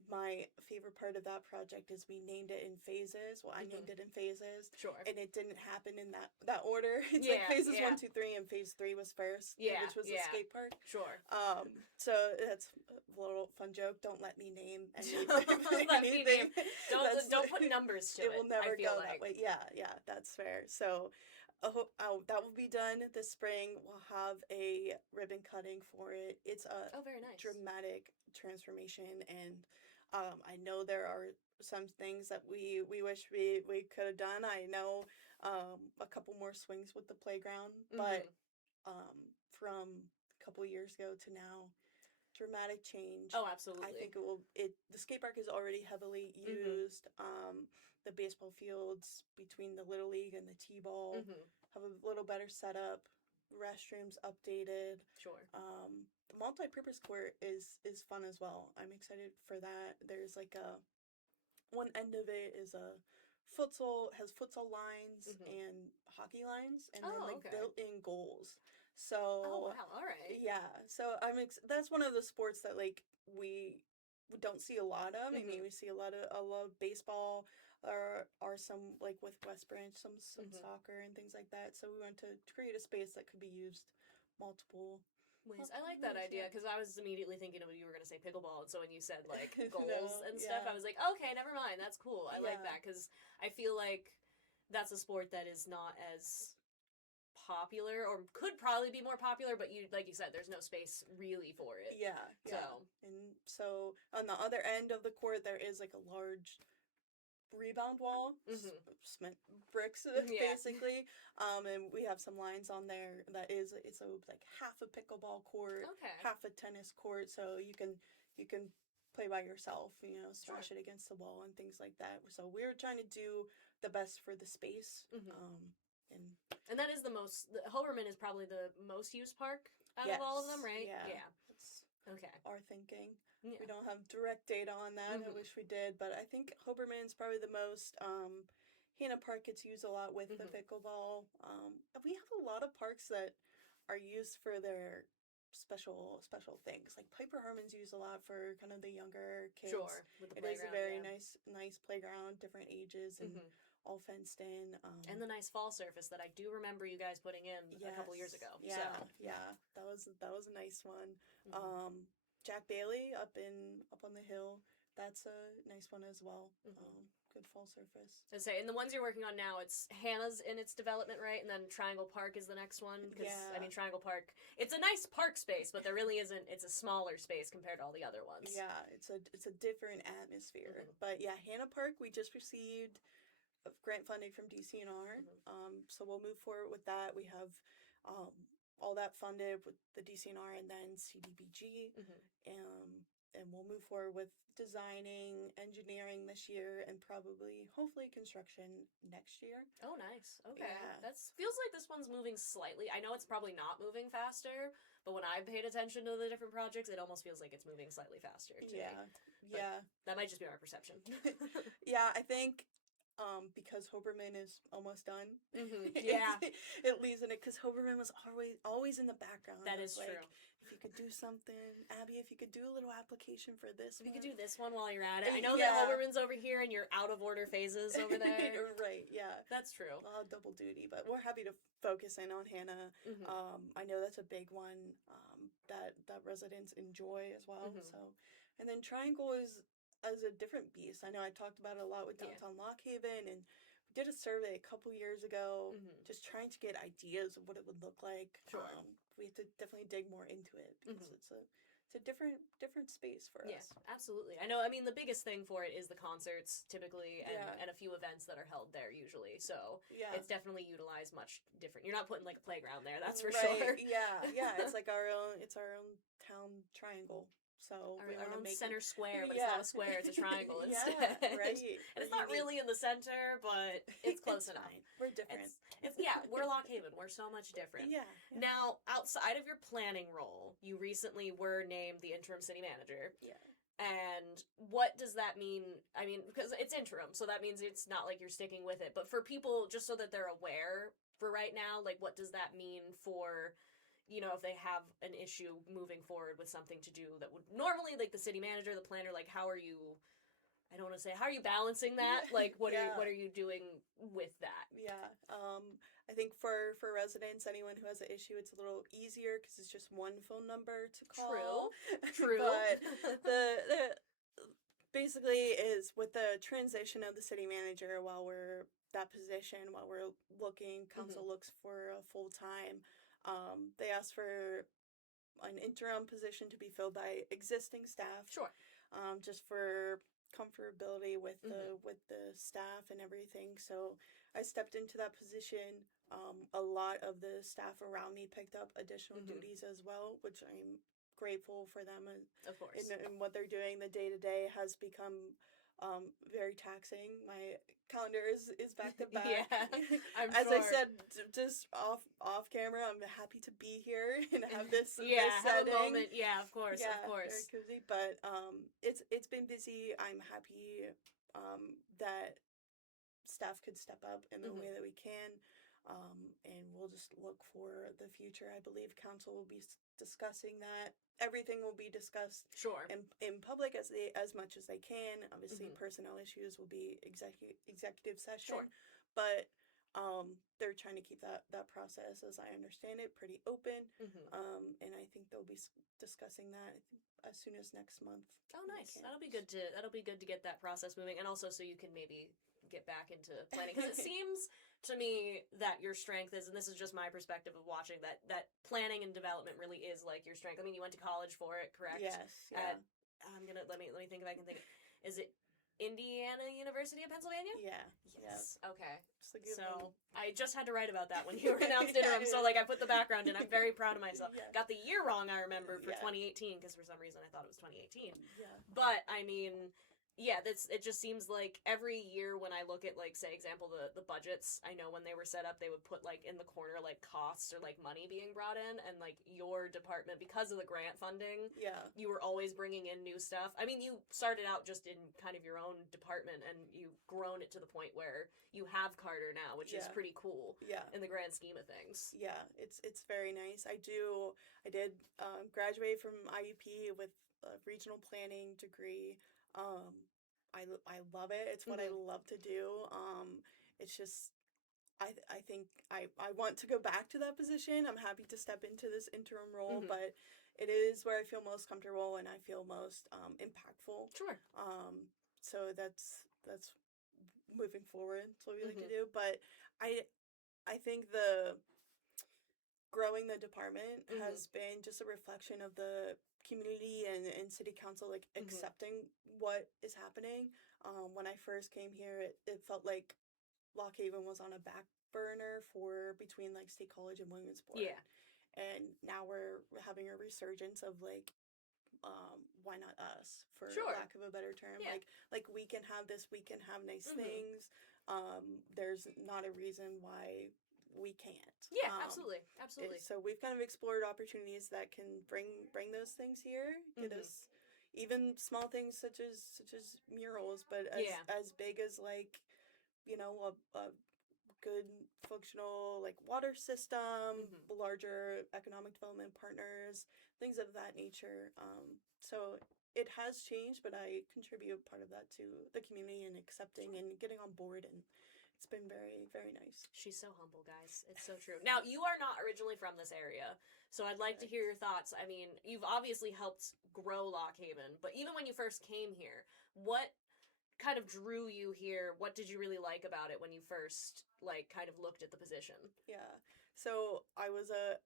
My favorite part of that project is we named it in phases. Well, I named it in phases. Sure. And it didn't happen in that order. It's like phases 1, 2, 3, and phase 3 was first. Which was the skate park. Sure. So that's a little fun joke. Don't let me name anything. Don't put numbers to it. It will never go that way. Yeah, that's fair. So that will be done this spring. We'll have a ribbon cutting for it. It's a very nice. dramatic transformation, and I know there are some things that we wish we could have done. I know a couple more swings with the playground, but from a couple years ago to now, dramatic change. Oh, absolutely. I think the skate park is already heavily used. The baseball fields between the Little League and the T-ball have a little better setup. Restrooms updated. Sure. The multi-purpose court is fun as well. I'm excited for that. There's like one end of it is has futsal lines and hockey lines, and then like built-in goals. So oh wow, all right. Yeah, so that's one of the sports that like we don't see a lot of. I mean, we see a lot of baseball or some like with West Branch, some soccer and things like that. So we want to create a space that could be used multiple ways. I like that idea because I was immediately thinking of you were going to say pickleball, and so when you said like goals and stuff, I was like, okay, never mind, that's cool. I like that because I feel like that's a sport that is not as popular or could probably be more popular, but you like you said, there's no space really for it. So on the other end of the court there is like a large rebound wall, cement bricks basically, and we have some lines on there that it's like half a pickleball court, half a tennis court, so you can play by yourself, smash it against the wall and things like that. So we're trying to do the best for the space. And that is Hoberman is probably the most used park out of all of them, right? Yeah. That's okay. our thinking. Yeah. We don't have direct data on that. I wish we did, but I think Hoberman's probably the most. Hanna Park gets used a lot with the pickleball. We have a lot of parks that are used for their special things. Like Piper Harmon's used a lot for kind of the younger kids. Sure, with the it is a very nice playground, different ages and all fenced in. And the nice fall surface that I do remember you guys putting in a couple years ago. Yeah, that was a nice one. Jack Bailey up on the hill. That's a nice one as well. Good fall surface. I say, and the ones you're working on now, it's Hannah's in its development, right? And then Triangle Park is the next one. Because I mean, Triangle Park, it's a nice park space, but there really isn't. It's a smaller space compared to all the other ones. Yeah, it's a different atmosphere. But yeah, Hanna Park, we just received grant funding from DCNR. So we'll move forward with that. We have all that funded with the DCNR and then CDBG. And we'll move forward with designing, engineering this year, and hopefully construction next year. Oh, nice. Okay. Yeah. That feels like this one's moving slightly. I know it's probably not moving faster, but when I've paid attention to the different projects, it almost feels like it's moving slightly faster to me. Yeah. That might just be my perception. Yeah, I think because Hoberman is almost done. Yeah. It leaves in it because Hoberman was always in the background. That is true. If you could do something, Abby, if you could do a little application for this. If you could do this one while you're at it. I know that Hoberman's over here and you're out of order phases over there. Right, yeah. That's true. I'll have double duty, but we're happy to focus in on Hannah. I know that's a big one that residents enjoy as well. So, and then Triangle is a different beast. I know I talked about it a lot with Downtown Lock Haven, and we did a survey a couple years ago just trying to get ideas of what it would look like. Sure. We have to definitely dig more into it because it's a different space for us. Yeah, absolutely. I know, I mean, the biggest thing for it is the concerts typically and a few events that are held there usually. So it's definitely utilized much different. You're not putting like a playground there, that's for sure. Yeah. It's like our own town triangle. So our own center square, but it's not a square, it's a triangle instead. Right. And it's not really in the center, but it's close enough. Fine. We're different. We're Lock Haven. We're so much different. Yeah. Now, outside of your planning role, you recently were named the interim city manager. Yeah. And what does that mean? I mean, because it's interim, so that means it's not like you're sticking with it. But for people, just so that they're aware for right now, like what does that mean for, if they have an issue moving forward with something to do that would normally, like the city manager, the planner, like how are you, I don't want to say, how are you balancing that? Like what are you doing with that? Yeah. I think for residents, anyone who has an issue, it's a little easier because it's just one phone number to call. True. But the basically is with the transition of the city manager while we're looking, council looks for a full-time. They asked for an interim position to be filled by existing staff. Sure. Just for comfortability with the staff and everything. So I stepped into that position. A lot of the staff around me picked up additional duties as well, which I'm grateful for them and Of course. in what they're doing. The day to day has become very taxing. My calendar is back to back. Yeah, I'm As I sure. said, just off camera, I'm happy to be here and have this Yeah, this have setting. a moment. Yeah, of course, Yeah, of course. very cozy. But it's been busy. I'm happy that staff could step up in the way that we can. And we'll just look for the future. I believe council will be discussing that. Everything will be discussed Sure. in public as much as they can. Obviously, personnel issues will be executive session, Sure. but they're trying to keep that process, as I understand it, pretty open. And I think they'll be discussing that as soon as next month. Oh, when they nice. can. That'll be good to get that process moving, and also so you can maybe get back into planning, because it seems to me that your strength is, and this is just my perspective of watching, that planning and development really is like your strength. I mean, you went to college for it, correct? Yes. Yeah. I'm gonna let me think if I can think. Is it Indiana University of Pennsylvania? Yeah. Yes. Okay. Just a good So one. I just had to write about that when you were announced interim. So like I put the background in. I'm very proud of myself. Yeah. Got the year wrong, I remember, for Yeah. 2018, because for some reason I thought it was 2018. Yeah. But I mean, yeah, it just seems like every year when I look at, like, say example, the budgets, I know when they were set up they would put like in the corner like costs or like money being brought in, and like your department, because of the grant funding, Yeah. you were always bringing in new stuff. I mean, you started out just in kind of your own department, and you've grown it to the point where you have Carter now, which is Yeah. pretty cool Yeah. in the grand scheme of things. Yeah, it's very nice. I did graduate from IUP with a regional planning degree. I love it. It's what I love to do. It's just I think I want to go back to that position. I'm happy to step into this interim role, but it is where I feel most comfortable and I feel most impactful. Sure. So that's moving forward. That's what we like to do. But I think the growing the department has been just a reflection of the community and city council like accepting what is happening. When I first came here, it felt like Lock Haven was on a back burner for between like State College and Williamsport. Yeah. And now we're having a resurgence of like why not us, for Sure. lack of a better term. Yeah. Like we can have this, we can have nice things. There's not a reason why we can't. Yeah, absolutely. Absolutely. So we've kind of explored opportunities that can bring those things here, get us even small things such as murals, but as big as like, you know, a good functional like water system, larger economic development partners, things of that nature. So it has changed, but I contribute part of that to the community and accepting and getting on board, and it's been very, very nice. She's so humble, guys. It's so true. Now, you are not originally from this area, so I'd like to hear your thoughts. I mean, you've obviously helped grow Lock Haven, but even when you first came here, what kind of drew you here? What did you really like about it when you first, like, kind of looked at the position? Yeah. So I was a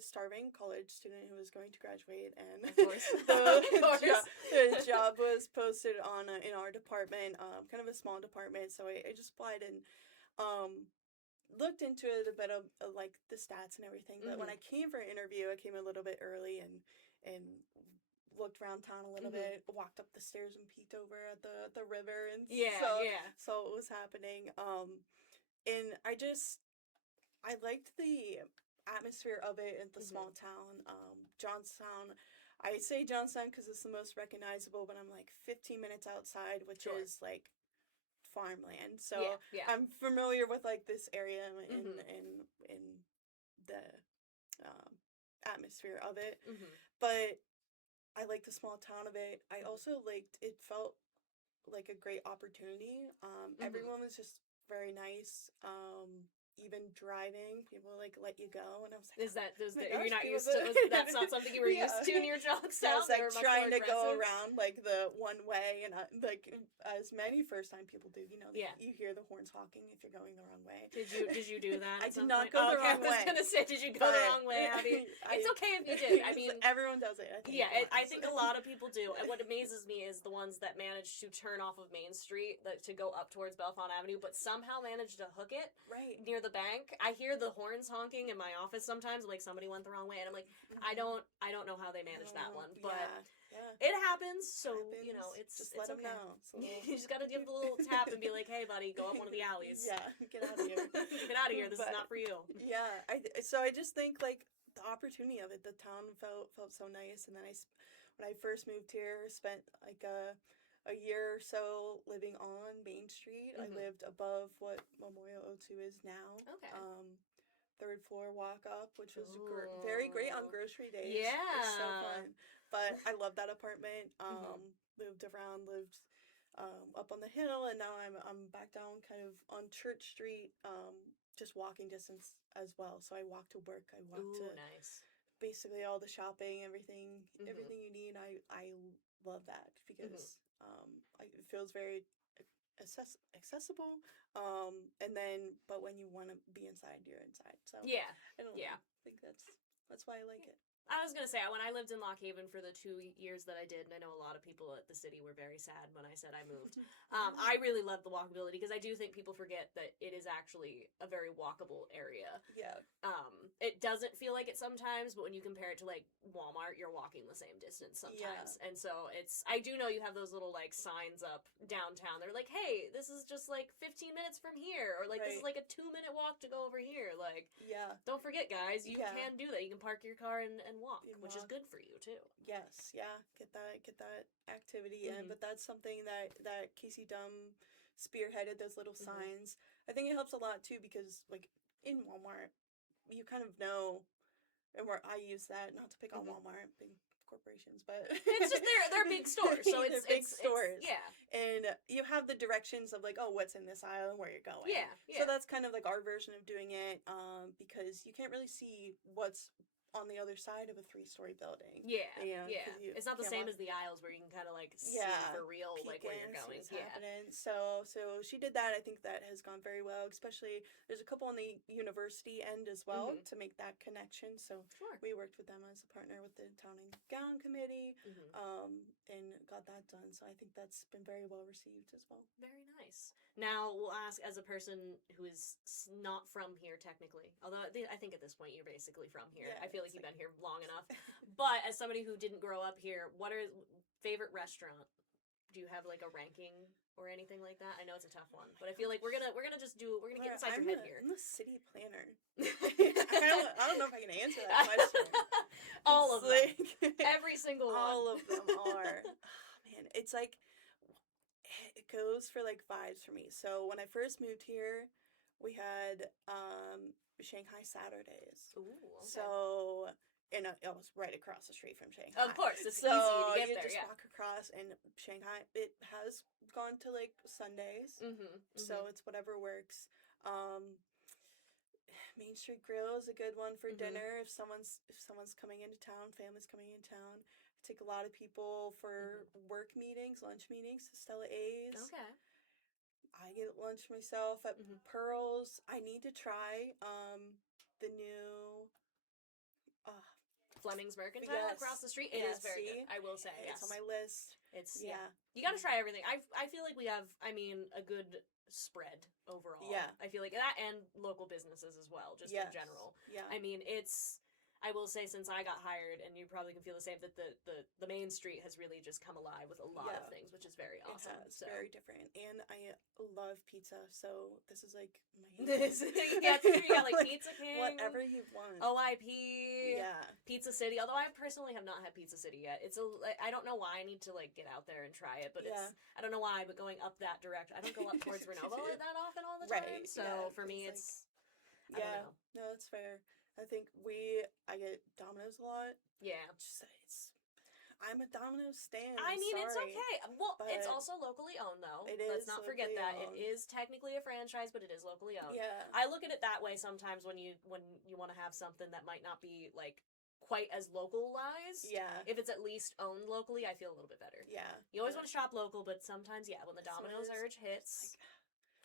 starving college student who was going to graduate, and Of course. the job was posted on in our department, kind of a small department. So I just applied and looked into it a bit of like the stats and everything. But when I came for an interview, I came a little bit early and looked around town a little bit, walked up the stairs and peeked over at the river and saw what was happening. And I liked the atmosphere of it at the small town. Johnstown, I say Johnstown because it's the most recognizable, but I'm like 15 minutes outside, which is like farmland. So I'm familiar with like this area and the atmosphere of it. But I like the small town of it. I also liked, it felt like a great opportunity. Everyone was just very nice. even driving, people like let you go, and I was like, Is that oh my you're gosh, not people used to? That's not something you were Yeah. used to in your job So I south. was They like were much trying more to go aggressive? around like the one way, and like as many first time people do, Yeah. you hear the horns honking if you're going the wrong way. Did you do that? I at did some not point? go the Okay, wrong I was way. gonna say, did you go the wrong way, Abby? It's okay if you did. I mean, everyone does it. I think, yeah, I once. think a lot of people do. And what amazes me is the ones that manage to turn off of Main Street to go up towards Bellefonte Avenue, but somehow manage to hook it Right. near the bank. I hear the horns honking in my office sometimes, like somebody went the wrong way, and I'm like, I don't know how they managed that one, but yeah. it happens. So you know, Happens. it's just it's let them okay. know. It's a little- You just gotta give the little tap and be like, hey, buddy, go up one of the alleys. Yeah, get out of here. Get out of here. This is But- not for you. Yeah, so I just think like the opportunity of it, the town felt so nice, and then when I first moved here, spent like a year or so living on Main Street. I Mhm. lived above what Memorial O2 is now. Okay. Third floor walk up, which was very great on Ooh. grocery days. It was so Yeah. fun. But I love that apartment. Mhm. Moved around, lived up on the hill, and now I'm back down kind of on Church Street, just walking distance as well. So I walk to work. I walk Ooh, to nice. basically all the shopping, everything Mhm. everything you need. I love that because it feels very accessible. And then but when you want to be inside, you're inside. So Yeah. I don't Yeah. think that's why I like it. I was gonna say, when I lived in Lock Haven for the 2 years that I did, and I know a lot of people at the city were very sad when I said I moved. I really love the walkability because I do think people forget that it is actually a very walkable area. Yeah. It doesn't feel like it sometimes, but when you compare it to like Walmart, you're walking the same distance sometimes. And so I do know you have those little like signs up downtown. They're like, hey, this is just like 15 minutes from here, or like this is Right. like a 2-minute walk to go over here. Like, Yeah. don't forget, guys, you Yeah. can do that. You can park your car and walk, And which is walk. good for you too. Yes, yeah, get that activity in. Mhm. But that's something that Casey Dunn spearheaded, those little Mhm. signs. I think it helps a lot too because like in Walmart, you kind of know, and where I use that not to pick on Mhm. Walmart, big corporations, but It's just they're big stores, so They're it's big it's stores. yeah, And you have the directions of like, oh, what's in this aisle and where you're going. yeah, yeah. So that's kind of like our version of doing it, because you can't really see what's on the other side of a 3-story building. Yeah, Yeah, yeah. 'cause you It's not the can't same walk- as the aisles where you can kind of like see Yeah, for real like where you're peek in, see going. what's Yeah. happening. So she did that. I think that has gone very well. Especially there's a couple on the university end as well Mhm. to make that connection. So Sure. we worked with them as a partner with the town and gown committee, Mhm. and got that done. So I think that's been very well received as well. Very nice. Now we'll ask, as a person who is not from here technically, although I think at this point you're basically from here. Yeah, I feel like it's you've like- been here long enough. But as somebody who didn't grow up here, what are favorite restaurant? Do you have like a ranking or anything like that? I know it's a tough one, but I feel like we're gonna get inside your head here. I'm the city planner. I don't know if I can answer that question. All of them. Like, Every single one. all of them are. Oh, man, it's like it goes for like vibes for me. So when I first moved here, we had Shanghai Saturdays. Ooh, okay. So and it was right across the street from Shanghai. Of course, it's so easy to get you there. just Yeah. walk across, and Shanghai it has gone to like Sundays. Mm-hmm. So it's whatever works. Main Street Grill is a good one for Mhm. dinner if someone's coming into town, family's coming into town. I take a lot of people for work meetings, lunch meetings to Stella A's. Okay. I get lunch myself at Mhm. Pearl's. I need to try the new Fleming's Mercantile Yes. across the street. It is Yes, very see? good. I will say. it's Yes. on my list. It's Yeah. You got to try everything. I feel like we have, I mean, a good spread overall. Yeah. I feel like that, and local businesses as well, just Yes. in general. Yeah. I mean, I will say, since I got hired, and you probably can feel the same, that the main street has really just come alive with a lot Yeah. of things, which is very It awesome. has, So. very different. And I love pizza, so this is like my This, you got like Pizza King, whatever you want. OIP, yeah. Pizza City. Although I personally have not had Pizza City yet. I don't know why. I need to like get out there and try it, but Yeah. I don't know why. But going up that direction, I don't go up towards Renovo that often all the time. Right, So yeah, for me, it's I don't Yeah. know. No, that's fair. I think I get Domino's a lot. Yeah. I'm a Domino's stan. I I'm mean, it's sorry. okay. Well, it's but also locally owned, though. It Let's is not forget locally that owned. it is technically a franchise, but it is locally owned. Yeah. I look at it that way sometimes when you want to have something that might not be like quite as localized. Yeah. If it's at least owned locally, I feel a little bit better. Yeah. You always yeah. want to shop local, but sometimes, yeah, when the Domino's Sometimes urge hits,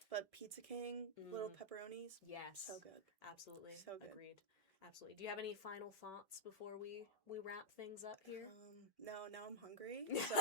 But Pizza King, little Mm. pepperonis, yes, so good. absolutely, So good. agreed. Absolutely. Do you have any final thoughts before we wrap things up here? No, now I'm hungry. So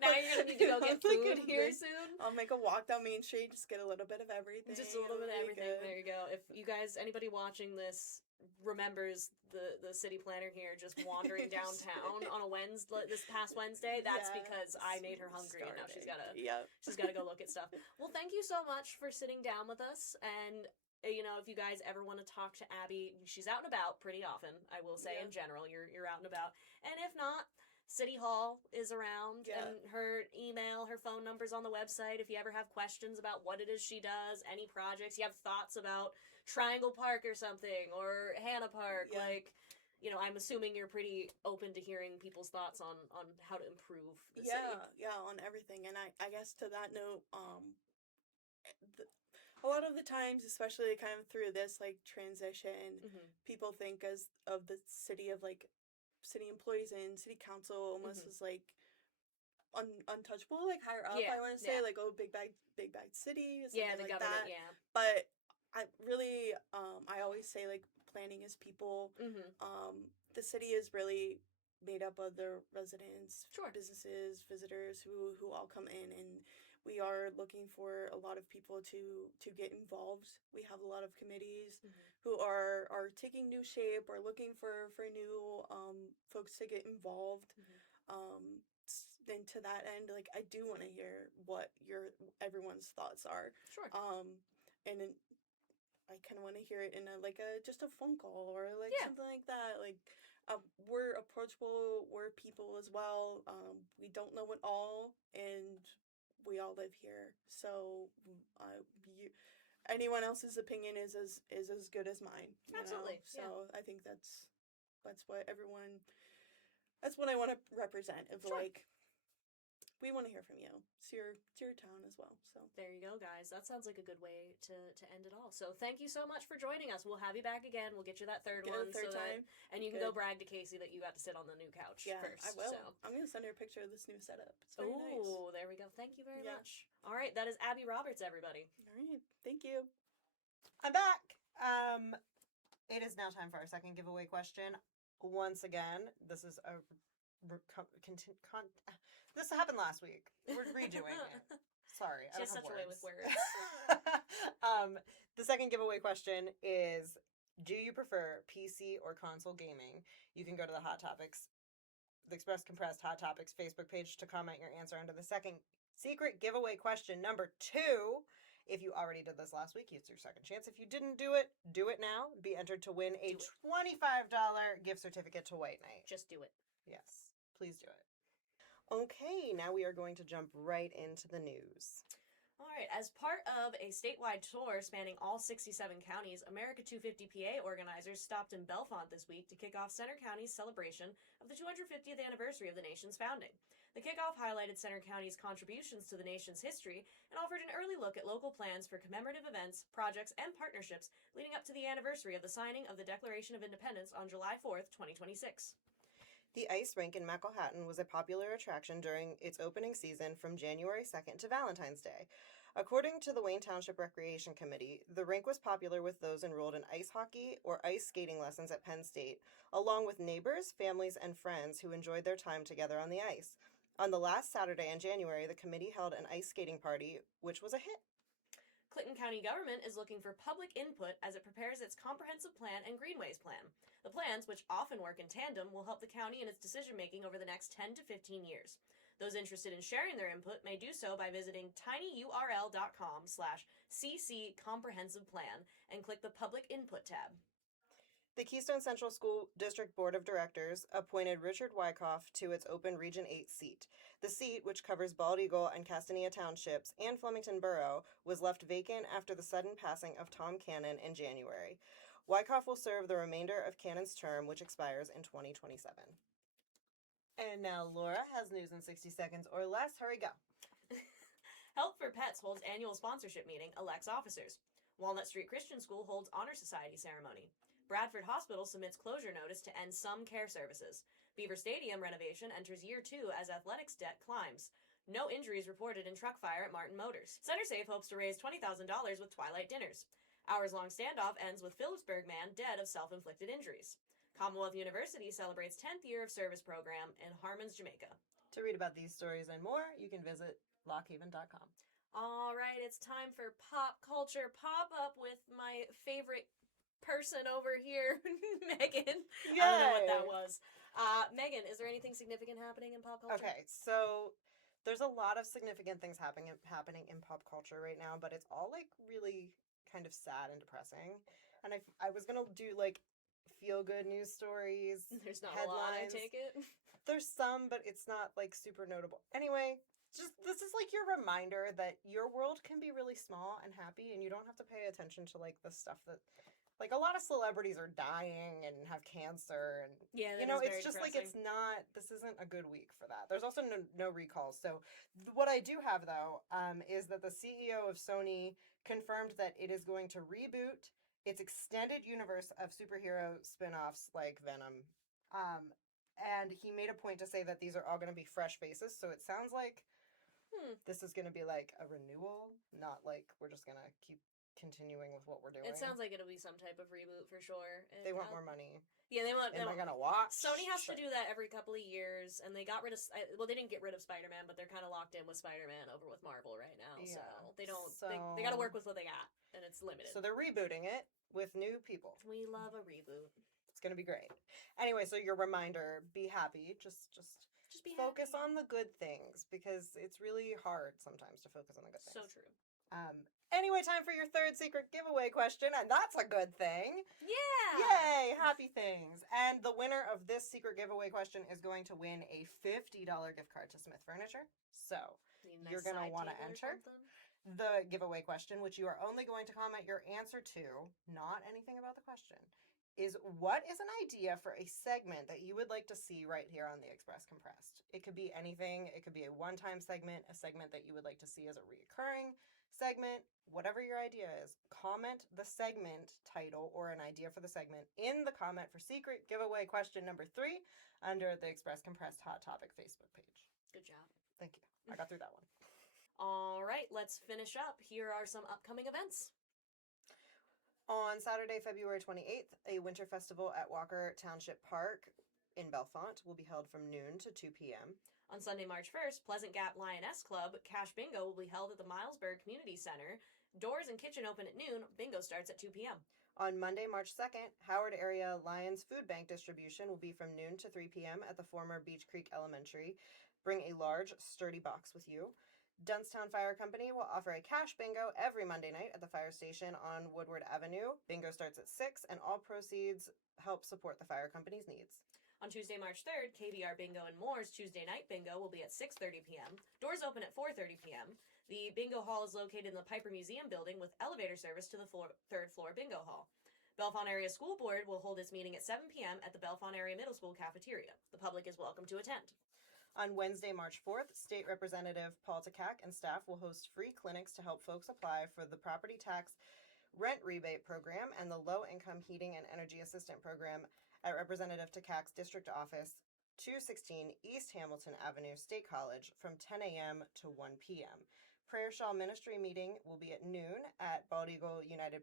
Now you're gonna need to go get food here soon. I'll make a walk down Main Street, just get a little bit of everything. Just a little bit of it'll be everything. good. There you go. If you guys, anybody watching this, remembers the city planner here just wandering downtown on a Wednesday, this past Wednesday, that's Yeah, because I made her hungry and now starving. she's gotta go look at stuff. Well, thank you so much for sitting down with us. And if you guys ever want to talk to Abby, she's out and about pretty often. I will say, Yeah. in general, you're out and about. And if not, City Hall is around, Yeah. and her email, her phone number's on the website. If you ever have questions about what it is she does, any projects, you have thoughts about Triangle Park or something, or Hannah Park, Yeah. I'm assuming you're pretty open to hearing people's thoughts on how to improve the Yeah, city. yeah, on everything. And I guess to that note, a lot of the times, especially kind of through this like transition, Mm-hmm. people think as of the city of like city employees and city council almost Mhm. as like untouchable, like higher up. Yeah, I want to say yeah. like big bag city, something Yeah, the like government, that. yeah. But I really, I always say like planning is people. Mm-hmm. The city is really made up of the residents, Sure. businesses, visitors who all come in, and we are looking for a lot of people to get involved. We have a lot of committees Mhm. who are taking new shape or looking for new folks to get involved. Then to that end, like I do want to hear what everyone's thoughts are. Sure. And then I kind of want to hear it in just a phone call or like Yeah. something like that. Like we're approachable. We're people as well. We don't know it all, and we all live here. So anyone else's opinion is as good as mine. you know? Absolutely, So yeah. I think that's what everyone. That's what I want to represent. Of Sure. like, we want to hear from you. It's your town as well. So There you go, guys. That sounds like a good way to end it all. So thank you so much for joining us. We'll have you back again. We'll get you that third Get a one. third so time. And you can go Good. brag to Casey that you got to sit on the new couch yeah, first. I will. So. I'm gonna send her a picture of this new setup. It's very nice. Oh, there we go. Thank you very Yeah. much. All right, that is Abby Roberts, everybody. All right. Thank you. I'm back. It is now time for our second giveaway question. Once again, this is a this happened last week. We're redoing it. Sorry, I She has don't such have a way with words. words. The second giveaway question is: do you prefer PC or console gaming? You can go to the Express Compressed Hot Topics Facebook page to comment your answer under the second secret giveaway question number 2. If you already did this last week, it's your second chance. If you didn't do it now. Be entered to win a $25 gift certificate to White Knight. Just do it. Yes, please do it. Okay, now we are going to jump right into the news. All right, as part of a statewide tour spanning all 67 counties, America 250 PA organizers stopped in Bellefonte this week to kick off Center County's celebration of the 250th anniversary of the nation's founding. The kickoff highlighted Center County's contributions to the nation's history and offered an early look at local plans for commemorative events, projects, and partnerships leading up to the anniversary of the signing of the Declaration of Independence on July 4th, 2026. The ice rink in Macohaton was a popular attraction during its opening season from January 2nd to Valentine's Day. According to the Wayne Township Recreation Committee, the rink was popular with those enrolled in ice hockey or ice skating lessons at Penn State, along with neighbors, families, and friends who enjoyed their time together on the ice. On the last Saturday in January, the committee held an ice skating party, which was a hit. Clinton County government is looking for public input as it prepares its comprehensive plan and greenways plan. The plans, which often work in tandem, will help the county in its decision-making over the next 10 to 15 years. Those interested in sharing their input may do so by visiting tinyurl.com/cc comprehensive plan and click the public input tab. The Keystone Central School District Board of Directors appointed Richard Wyckoff to its open Region 8 seat. The seat, which covers Bald Eagle and Castania Townships and Flemington Borough, was left vacant after the sudden passing of Tom Cannon in January. Wyckoff will serve the remainder of Cannon's term, which expires in 2027. And now Laura has news in 60 seconds or less. Hurry, go. Help for Pets holds annual sponsorship meeting, elects officers. Walnut Street Christian School holds Honor Society ceremony. Bradford Hospital submits closure notice to end some care services. Beaver Stadium renovation enters year 2 as athletics debt climbs. No injuries reported in truck fire at Martin Motors. Center Safe hopes to raise $20,000 with Twilight dinners. Hours-long standoff ends with Phillipsburg man dead of self-inflicted injuries. Commonwealth University celebrates 10th year of service program in Harmons, Jamaica. To read about these stories and more, you can visit lockhaven.com. All right, it's time for pop culture pop-up with my favorite person over here, Megan. I don't know what that was. Megan, is there anything significant happening in pop culture? Okay, so there's a lot of significant things happening in pop culture right now, but it's all like really kind of sad and depressing. And I was gonna do like feel good news stories. There's not a lot, I headlines. take it. There's some, but it's not like super notable. Anyway, just this is like your reminder that your world can be really small and happy, and you don't have to pay attention to like the stuff that, like, a lot of celebrities are dying and have cancer, and Yeah, you know, it's just like it's not. This isn't a good week for that. There's also no recalls. So what I do have though is that the CEO of Sony confirmed that it is going to reboot its extended universe of superhero spin-offs like Venom. And he made a point to say that these are all going to be fresh faces. So it sounds like this is going to be like a renewal, not like we're just going to keep continuing with what we're doing. It sounds like it'll be some type of reboot for sure. They want more money. Yeah, they want. Am I going to watch? Sony has Sure. to do that every couple of years, and they got rid of. Well, they didn't get rid of Spider-Man, but they're kind of locked in with Spider-Man over with Marvel right now. Yeah. So they don't. So- They got to work with what they got, and it's limited. So they're rebooting it with new people. We love a reboot. It's going to be great. Anyway, so your reminder, be happy. Just Just be focus happy. on the good things, because it's really hard sometimes to focus on the good things. So true. Anyway, time for your third secret giveaway question, and that's a good thing. Yeah. Yay! Happy things. And the winner of this secret giveaway question is going to win a $50 gift card to Smith Furniture. So, Need a You're nice gonna side wanna table or enter? something? the giveaway question, which you are only going to comment your answer to, not anything about the question, is what is an idea for a segment that you would like to see right here on the Express Compressed? It could be anything. It could be a one-time segment, a segment that you would like to see as a reoccurring segment, whatever your idea is. Comment the segment title or an idea for the segment in the comment for secret giveaway question number 3 under the Express Compressed Hot Topic Facebook page. Good job. Thank you. I got through that one. All right, let's finish up. Here are some upcoming events. On Saturday, February 28th, a winter festival at Walker Township Park in Bellefonte will be held from noon to 2 p.m. On Sunday, March 1st, Pleasant Gap Lioness Club Cash Bingo will be held at the Milesburg Community Center. Doors and kitchen open at noon. Bingo starts at 2 p.m. On Monday, March 2nd, Howard Area Lions Food Bank distribution will be from noon to 3 p.m. at the former Beach Creek Elementary. Bring a large, sturdy box with you. Dunstown Fire Company will offer a cash bingo every Monday night at the fire station on Woodward Avenue. Bingo starts at 6, and all proceeds help support the fire company's needs. On Tuesday, March 3rd, KBR Bingo and Moore's Tuesday Night Bingo will be at 6:30 p.m. Doors open at 4:30 p.m. The bingo hall is located in the Piper Museum building with elevator service to the third floor bingo hall. Bellefonte Area School Board will hold its meeting at 7 p.m. at the Bellefonte Area Middle School cafeteria. The public is welcome to attend. On Wednesday, March 4th, State Representative Paul Takak and staff will host free clinics to help folks apply for the property tax rent rebate program and the low income heating and energy assistant program at Representative Takak's district office, 216 East Hamilton Avenue, State College, from 10 a.m. to 1 p.m. Prayer Shawl Ministry meeting will be at noon at Bald Eagle United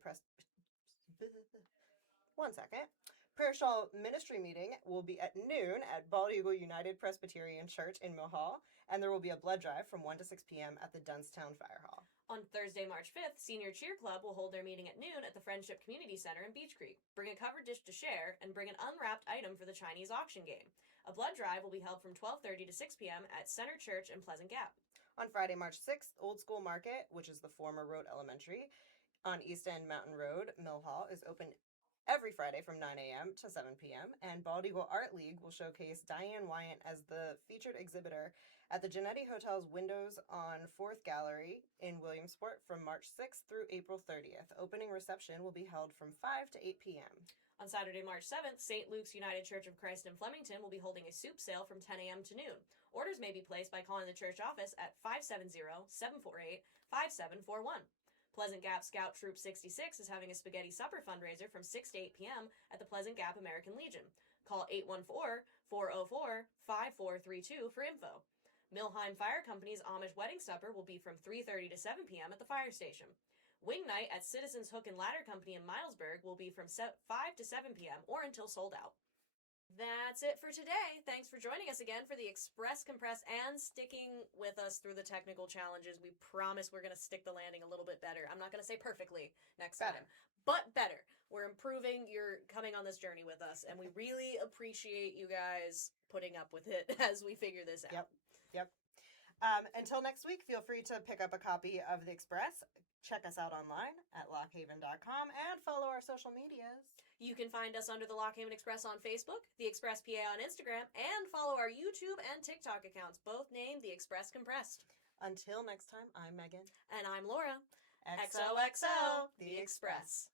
One second. Prayer Shawl Ministry meeting will be at noon at Bald Eagle United Presbyterian Church in Mill Hall, and there will be a blood drive from 1 to 6 p.m. at the Dunstown Fire Hall. On Thursday, March 5th, Senior Cheer Club will hold their meeting at noon at the Friendship Community Center in Beach Creek. Bring a covered dish to share, and bring an unwrapped item for the Chinese auction game. A blood drive will be held from 12:30 to 6 p.m. at Center Church in Pleasant Gap. On Friday, March 6th, Old School Market, which is the former Road Elementary, on East End Mountain Road, Mill Hall, is open every Friday from 9 a.m. to 7 p.m., and Bald Eagle Art League will showcase Diane Wyant as the featured exhibitor at the Genetti Hotel's Windows on 4th Gallery in Williamsport from March 6th through April 30th. Opening reception will be held from 5 to 8 p.m. On Saturday, March 7th, St. Luke's United Church of Christ in Flemington will be holding a soup sale from 10 a.m. to noon. Orders may be placed by calling the church office at 570-748-5741. Pleasant Gap Scout Troop 66 is having a spaghetti supper fundraiser from 6 to 8 p.m. at the Pleasant Gap American Legion. Call 814-404-5432 for info. Milheim Fire Company's Amish wedding supper will be from 3:30 to 7 p.m. at the fire station. Wing night at Citizens Hook and Ladder Company in Milesburg will be from 5 to 7 p.m. or until sold out. That's it for today. Thanks for joining us again for the Express Compress and sticking with us through the technical challenges. We promise we're going to stick the landing a little bit better. I'm not going to say perfectly next time, but better. We're improving. You're coming on this journey with us, and we really appreciate you guys putting up with it as we figure this out. Yep. Until next week, feel free to pick up a copy of The Express. Check us out online at lockhaven.com and follow our social medias. You can find us under the Lockhaven Express on Facebook, the Express PA on Instagram, and follow our YouTube and TikTok accounts, both named The Express Compressed. Until next time, I'm Megan. And I'm Laura. XOXO, The Express.